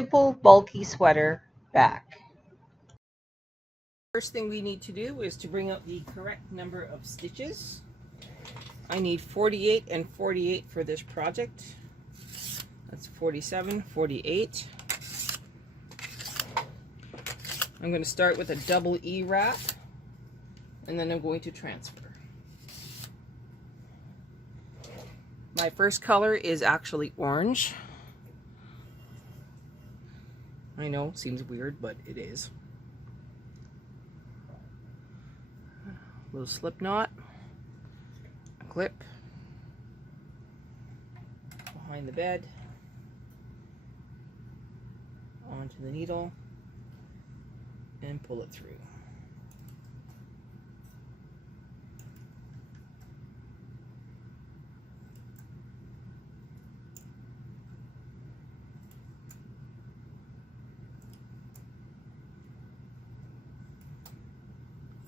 simple, bulky sweater back. First thing we need to do is to bring out the correct number of stitches. I need 48 and 48 for this project. That's 47, 48. I'm going to start with a double E wrap, and then I'm going to transfer. My first color is actually orange. I know, seems weird, but it is. A little slip knot, a clip behind the bed, onto the needle, and pull it through.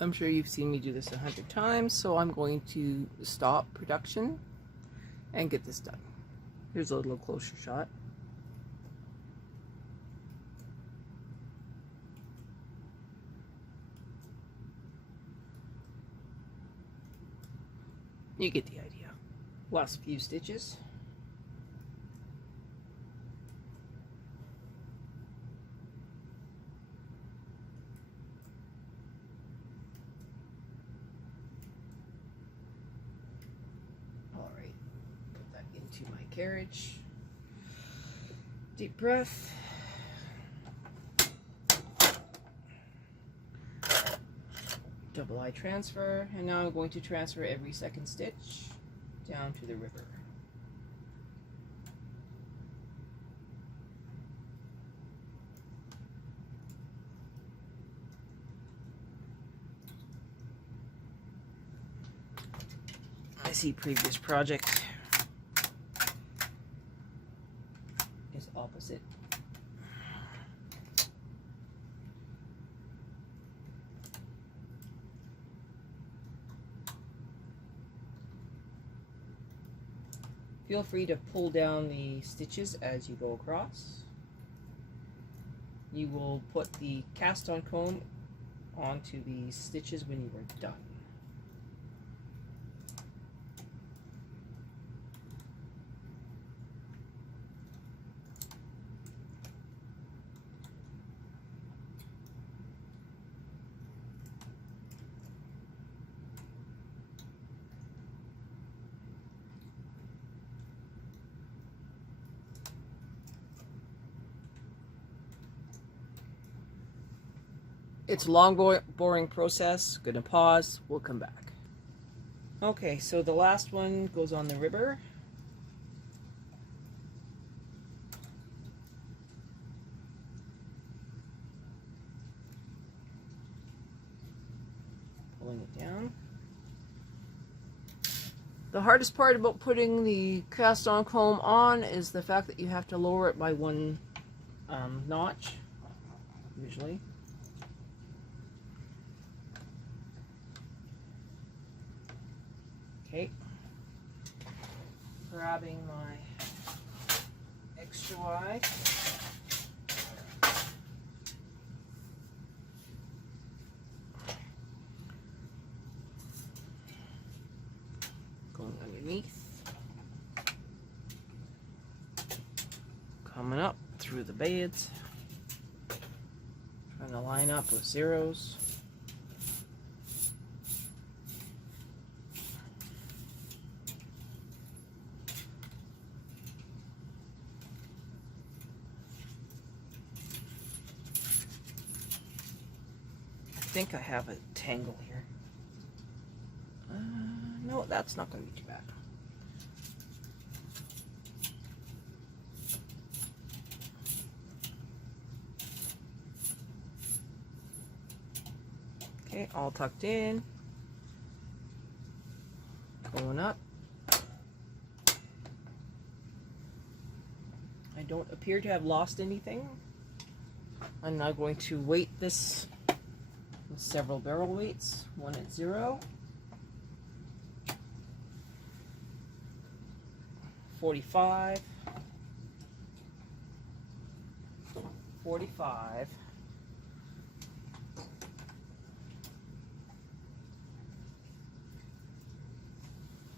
I'm sure you've seen me do this 100 times, so I'm going to stop production and get this done. Here's a little closer shot. You get the idea. Last few stitches. To my carriage. Deep breath. Double eye transfer, and now I'm going to transfer every second stitch down to the river. I see previous project opposite. Feel free to pull down the stitches as you go across. You will put the cast on comb onto the stitches when you are done. It's a long, boring process. Gonna pause. We'll come back. Okay, so the last one goes on the river. Pulling it down. The hardest part about putting the cast on comb on is the fact that you have to lower it by one notch, usually. Okay, grabbing my extra wide. Going underneath. Coming up through the beads. Trying to line up with zeros. I think I have a tangle here. No, that's not going to be too bad. Okay, all tucked in. Going up. I don't appear to have lost anything. I'm now going to weight this with several barrel weights, one at 0, 45, 45.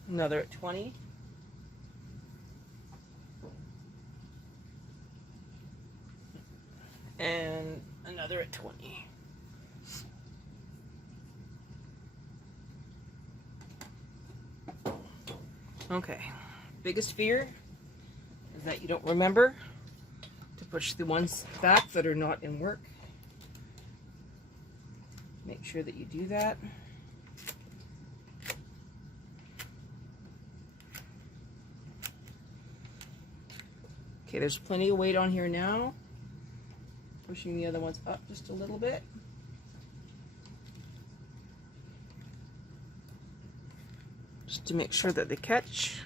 Another at 20. And another at 20. Okay. Biggest fear is that you don't remember to push the ones back that are not in work. Make sure that you do that. Okay, there's plenty of weight on here now. Pushing the other ones up just a little bit. Just to make sure that they catch.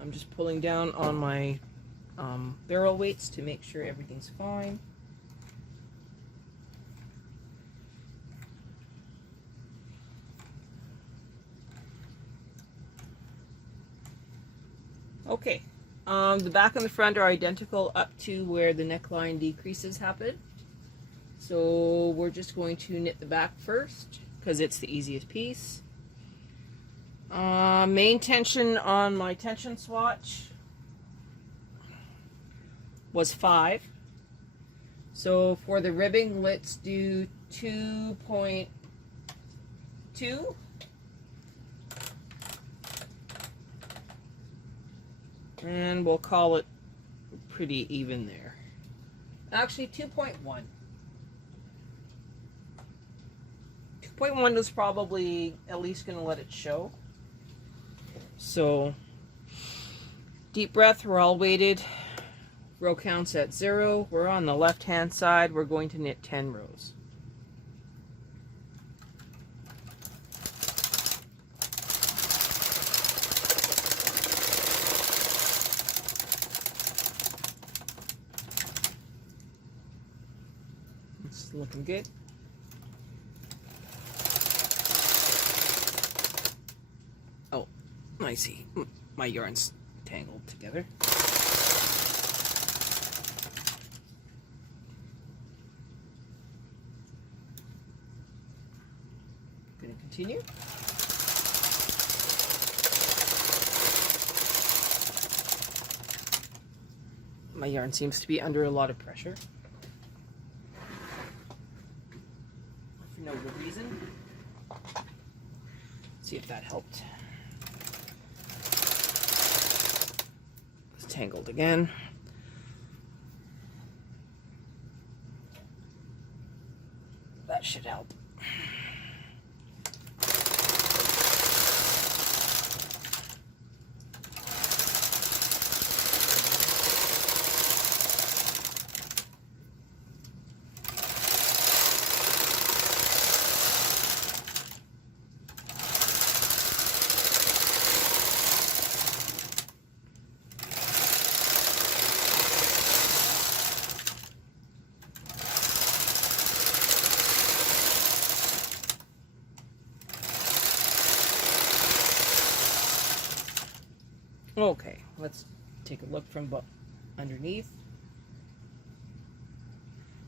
I'm just pulling down on my barrel weights to make sure everything's fine. Okay, the back and the front are identical up to where the neckline decreases happen. So we're just going to knit the back first because it's the easiest piece. Main tension on my tension swatch was 5. So for the ribbing, let's do 2.2. And we'll call it pretty even there. Actually, 2.1. 2.1 is probably at least going to let it show. So, deep breath, we're all weighted. Row counts at 0. We're on the left-hand side. We're going to knit 10 rows. It's looking good. Oh, I see. My yarn's tangled together. Gonna continue. My yarn seems to be under a lot of pressure. For no good reason. Let's see if that helped. It's tangled again. That should help. Okay, let's take a look from underneath.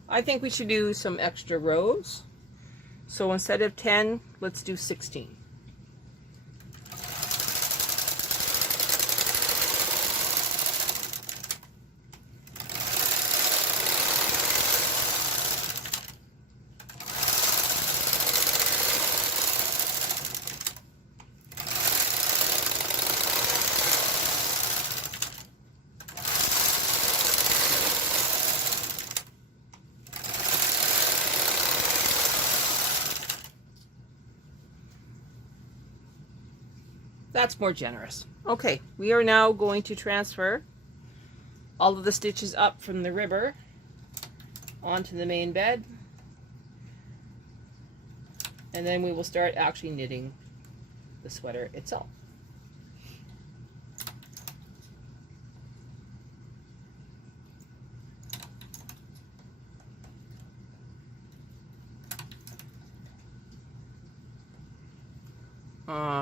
I think we should do some extra rows. So instead of 10, let's do 16. That's more generous. Okay, we are now going to transfer all of the stitches up from the ribber onto the main bed. And then we will start actually knitting the sweater itself.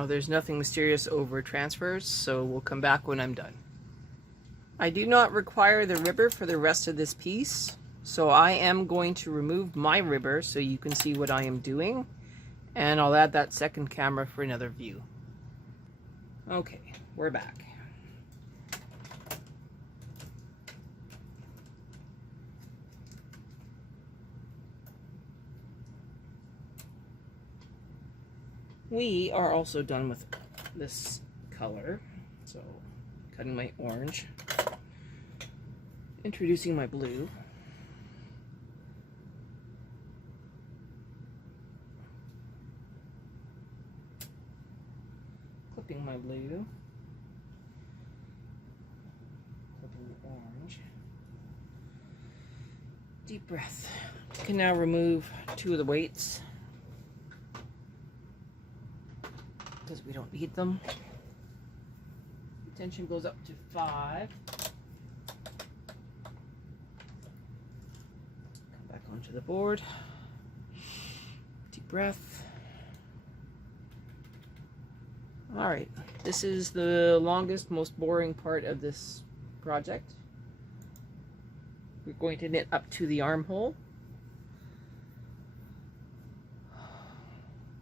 There's nothing mysterious over transfers, so we'll come back when I'm done. I do not require the ribber for the rest of this piece, so I am going to remove my ribber so you can see what I am doing, and I'll add that second camera for another view. Okay, we're back. We are also done with this color, so cutting my orange, introducing my blue, clipping my blue, clipping the orange. Deep breath. I can now remove 2 of the weights because we don't need them. Tension goes up to 5. Come back onto the board. Deep breath. All right, this is the longest, most boring part of this project. We're going to knit up to the armhole.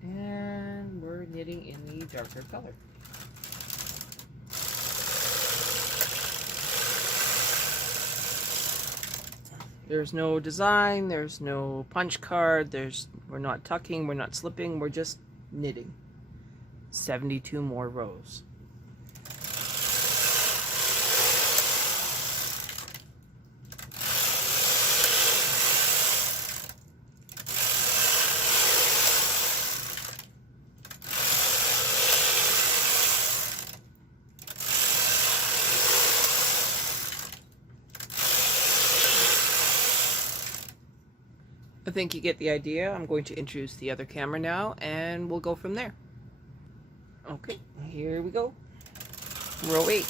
And we're knitting in the darker color. There's no design, there's no punch card, we're not tucking, we're not slipping, we're just knitting. 72 more rows. I think you get the idea. I'm going to introduce the other camera now, and we'll go from there. Okay, here we go. Row 8.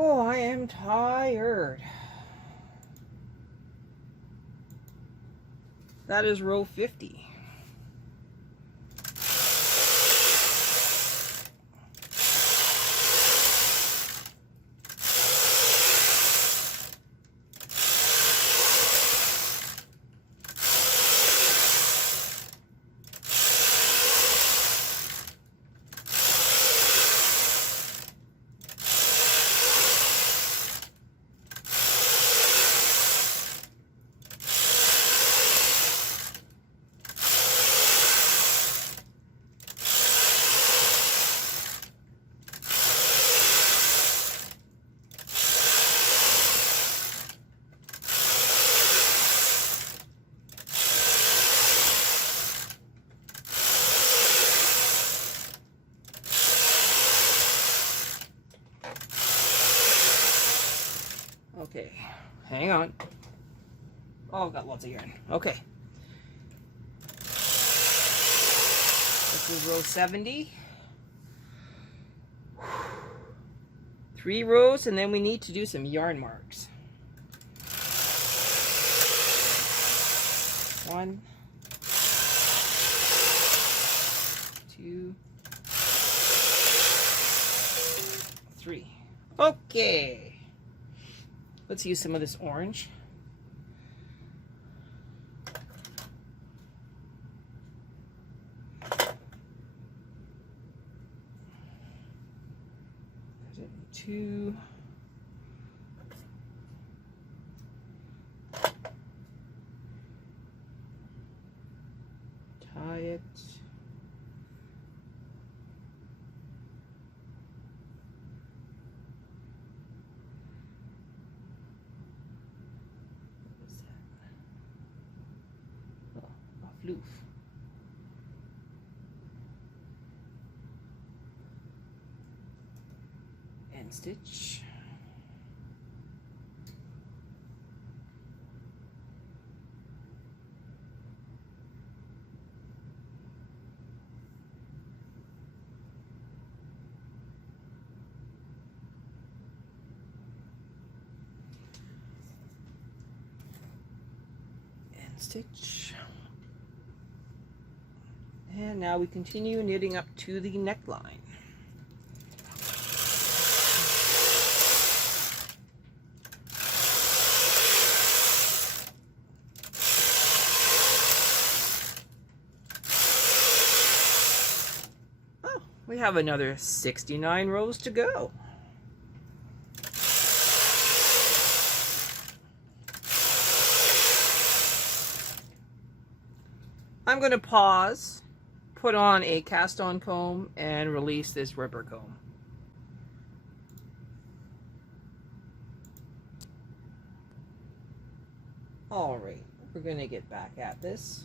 Oh, I am tired. That is row 50. Okay, hang on. Oh, I've got lots of yarn. Okay. This is row 70. 3 rows, and then we need to do some yarn marks. 1, 2, 3. Okay. Let's use some of this orange. Cut it in 2. Tie it. What is that? Oh, a floof. End stitch. Stitch, and now we continue knitting up to the neckline. Oh, we have another 69 rows to go. I'm going to pause, put on a cast on comb, and release this ripper comb. Alright, we're going to get back at this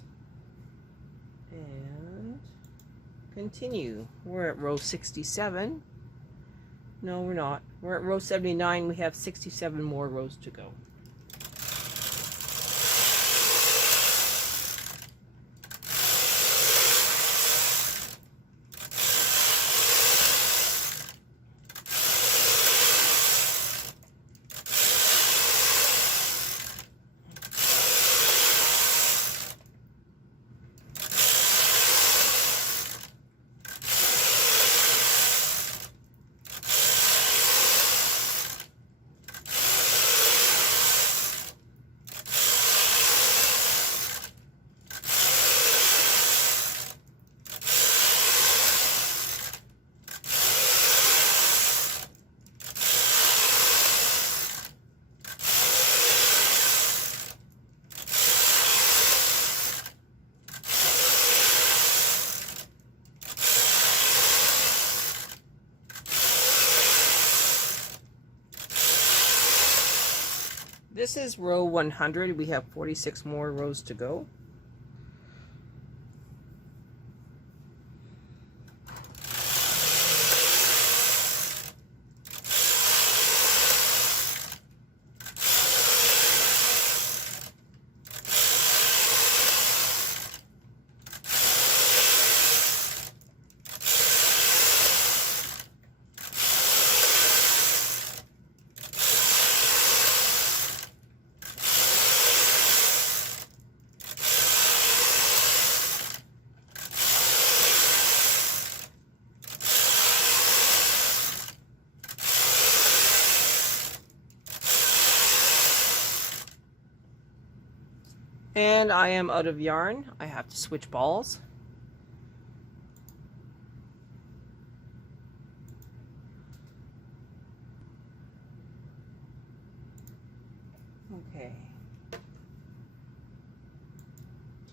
and continue. We're at row 67. No, we're not. We're at row 79. We have 67 more rows to go. This is row 100. We have 46 more rows to go. And I am out of yarn. I have to switch balls. Okay.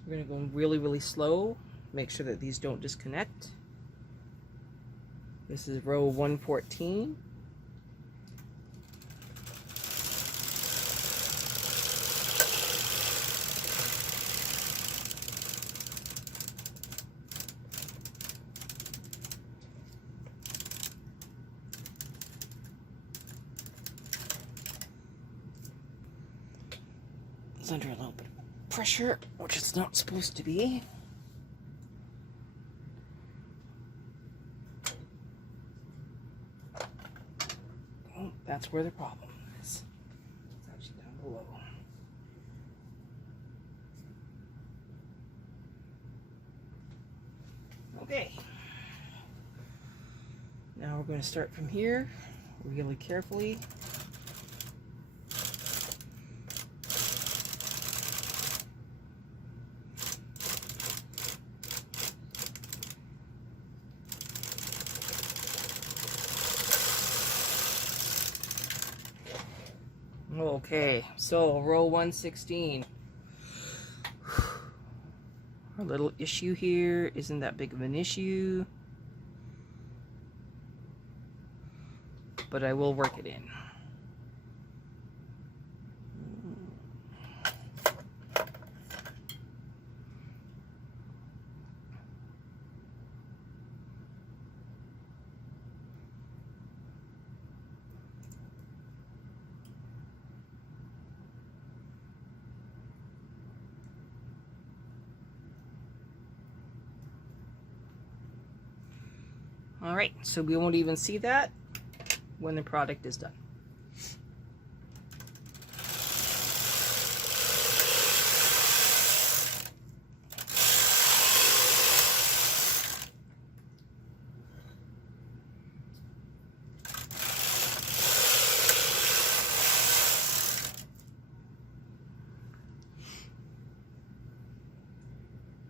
We're going to go really, really slow. Make sure that these don't disconnect. This is row 114. It's under a little bit of pressure, which it's not supposed to be. Oh, that's where the problem is. It's actually down below. Okay. Now we're going to start from here really carefully. Okay, so row 116. Our little issue here isn't that big of an issue, but I will work it in. All right, so we won't even see that when the product is done.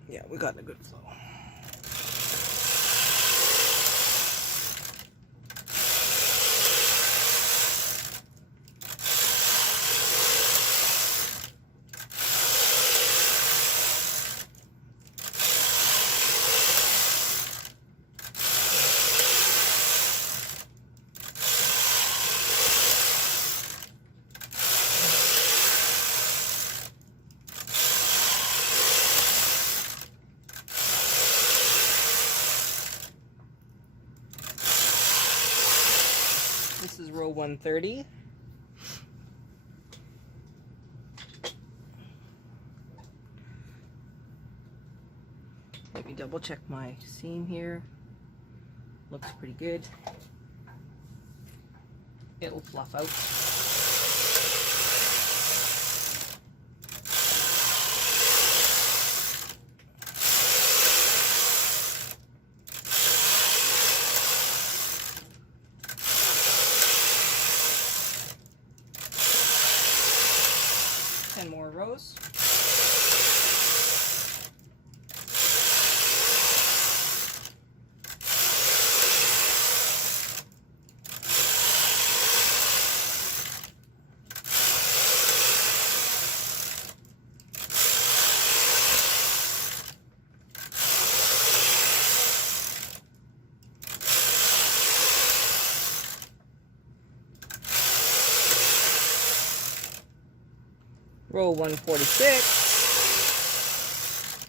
Yeah, we got a good flow. This is row 130. Let me double check my seam here. Looks pretty good. It'll fluff out. 10 more rows. Row 146.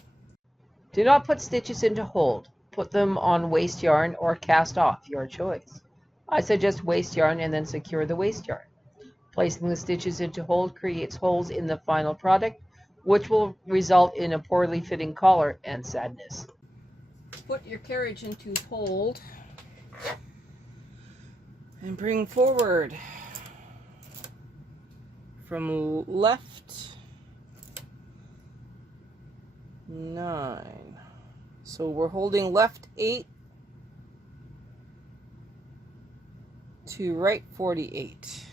Do not put stitches into hold. Put them on waste yarn or cast off, your choice. I suggest waste yarn and then secure the waste yarn. Placing the stitches into hold creates holes in the final product, which will result in a poorly fitting collar and sadness. Put your carriage into hold and bring forward from left 9. So we're holding left 8 to right 48.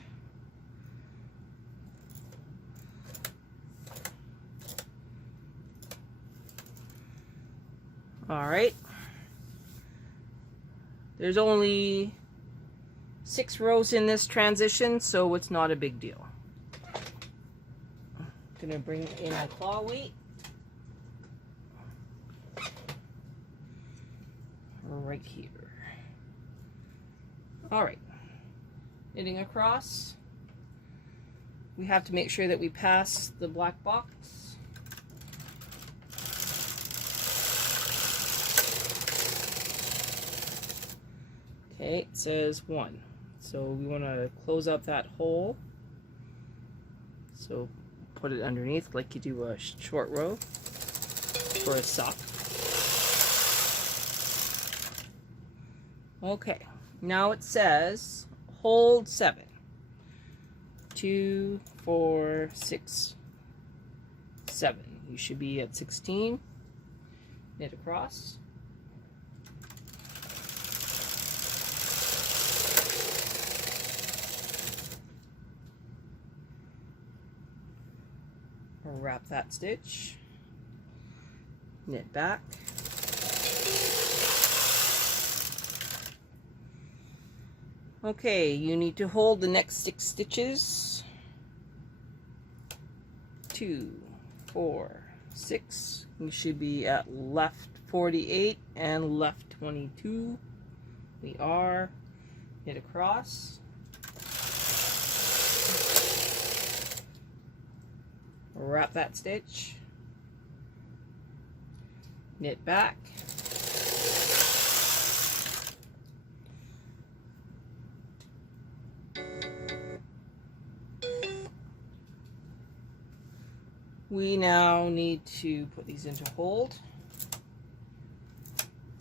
All right. There's only 6 rows in this transition, so it's not a big deal. I'm gonna bring in a claw weight. Right here. All right. Knitting across. We have to make sure that we pass the black box. Okay, it says 1. So we want to close up that hole. So put it underneath like you do a short row for a sock. Okay, now it says hold 7. 2, 4, 6, 7. You should be at 16. Knit across. Wrap that stitch. Knit back. Okay, you need to hold the next 6 stitches. 2, 4, 6. You should be at left 48 and left 22. We are. Knit across. Wrap that stitch. Knit back. We now need to put these into hold.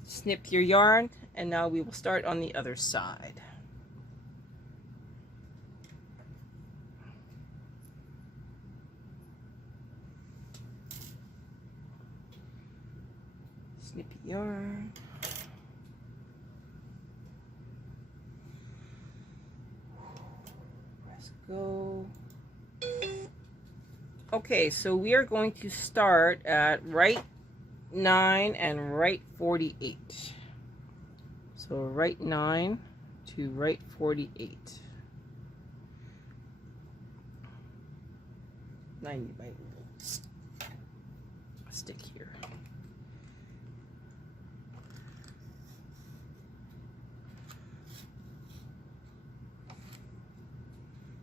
Snip your yarn, and now we will start on the other side. Snip your yarn. Press go. Okay, so we are going to start at right 9 and right 48. So right 9 to right 48. 90 by stick here.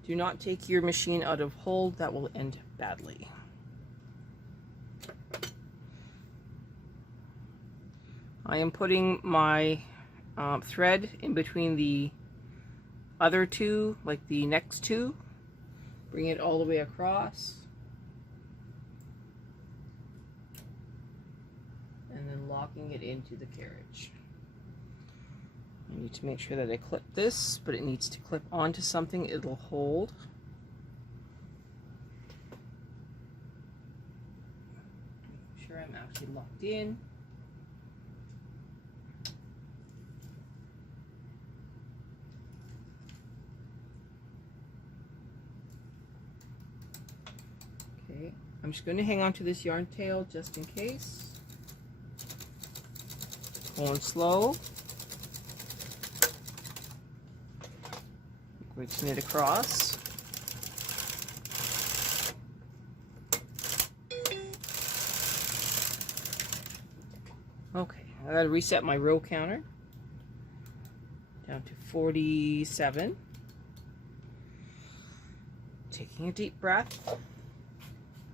Do not take your machine out of hold, that will end badly. I am putting my thread in between the other two, like the next two. Bring it all the way across. And then locking it into the carriage. I need to make sure that I clip this, but it needs to clip onto something it'll hold. Make sure I'm actually locked in. Okay, I'm just going to hang on to this yarn tail just in case. Going slow. We just knit across. Okay, I gotta reset my row counter down to 47. Taking a deep breath.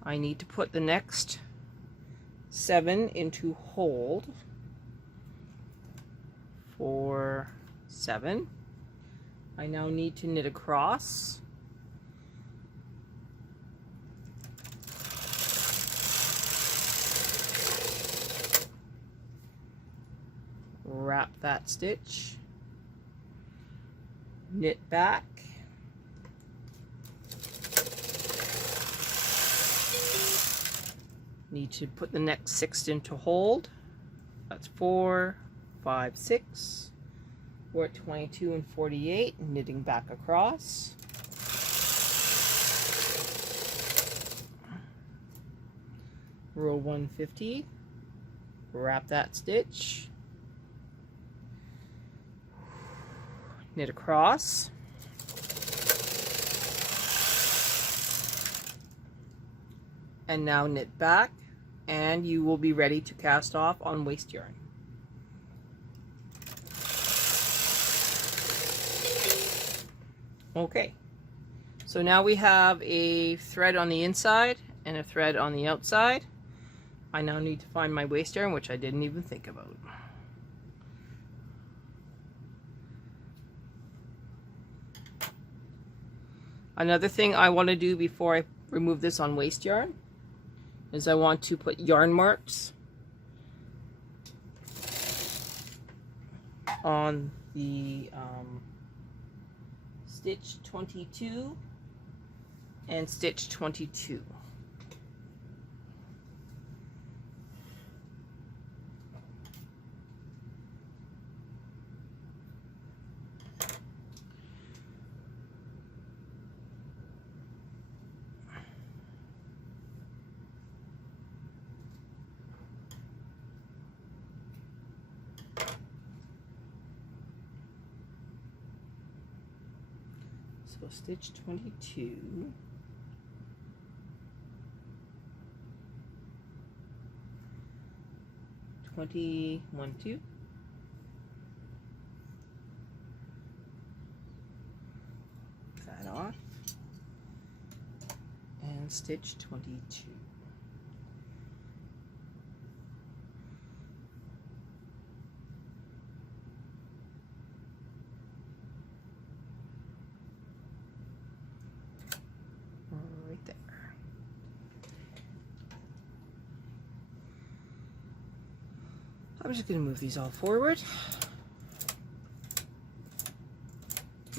I need to put the next 7 into hold for 7. I now need to knit across. Wrap that stitch. Knit back. Need to put the next 6 into hold. That's 4, 5, 6. We're at 22 and 48, knitting back across. Row 150, wrap that stitch, knit across, and now knit back, and you will be ready to cast off on waste yarn. Okay, so now we have a thread on the inside and a thread on the outside. I now need to find my waste yarn, which I didn't even think about. Another thing I want to do before I remove this on waste yarn is I want to put yarn marks on the stitch 22 and stitch 22. So stitch 22, one, 2, that off, and stitch 22. Right there. I'm just going to move these all forward.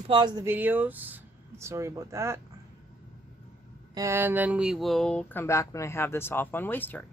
Pause the videos. Sorry about that. And then we will come back when I have this off on waste yarn.